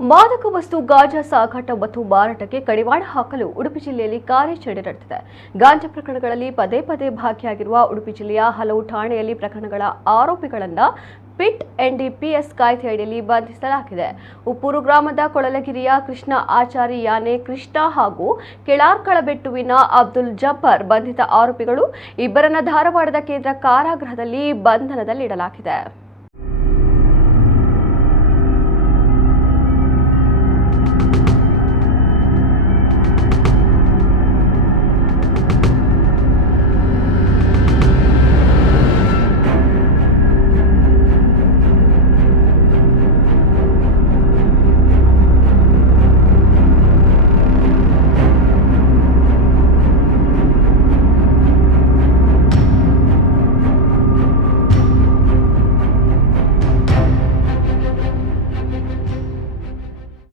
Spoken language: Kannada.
ಮಾದಕ ವಸ್ತು ಗಾಂಜಾ ಸಾಗಾಟ ಮತ್ತು ಮಾರಾಟಕ್ಕೆ ಕಡಿವಾಣ ಹಾಕಲು ಉಡುಪಿ ಜಿಲ್ಲೆಯಲ್ಲಿ ಕಾರ್ಯಾಚರಣೆ ನಡೆದಿದೆ. ಗಾಂಜಾ ಪ್ರಕರಣಗಳಲ್ಲಿ ಪದೇ ಪದೇ ಭಾಗಿಯಾಗಿರುವ ಉಡುಪಿ ಜಿಲ್ಲೆಯ ಹಲವು ಠಾಣೆಯಲ್ಲಿ ಪ್ರಕರಣಗಳ ಆರೋಪಿಗಳನ್ನು ಪಿಟ್ ಎನ್ಡಿಪಿಎಸ್ ಕಾಯ್ದೆಯಡಿಯಲ್ಲಿ ಬಂಧಿಸಲಾಗಿದೆ. ಉಪ್ಪೂರು ಗ್ರಾಮದ ಕೊಳಲಗಿರಿಯ ಕೃಷ್ಣ ಆಚಾರಿ ಯಾನೆ ಕೃಷ್ಣ ಹಾಗೂ ಕೆಳಾರ್ಕಳಬೆಟ್ಟುವಿನ ಅಬ್ದುಲ್ ಜಬ್ಬಾರ್ ಬಂಧಿತ ಆರೋಪಿಗಳು. ಇಬ್ಬರನ್ನ ಧಾರವಾಡದ ಕೇಂದ್ರ ಕಾರಾಗೃಹದಲ್ಲಿ ಬಂಧನದಲ್ಲಿಡಲಾಗಿದೆ.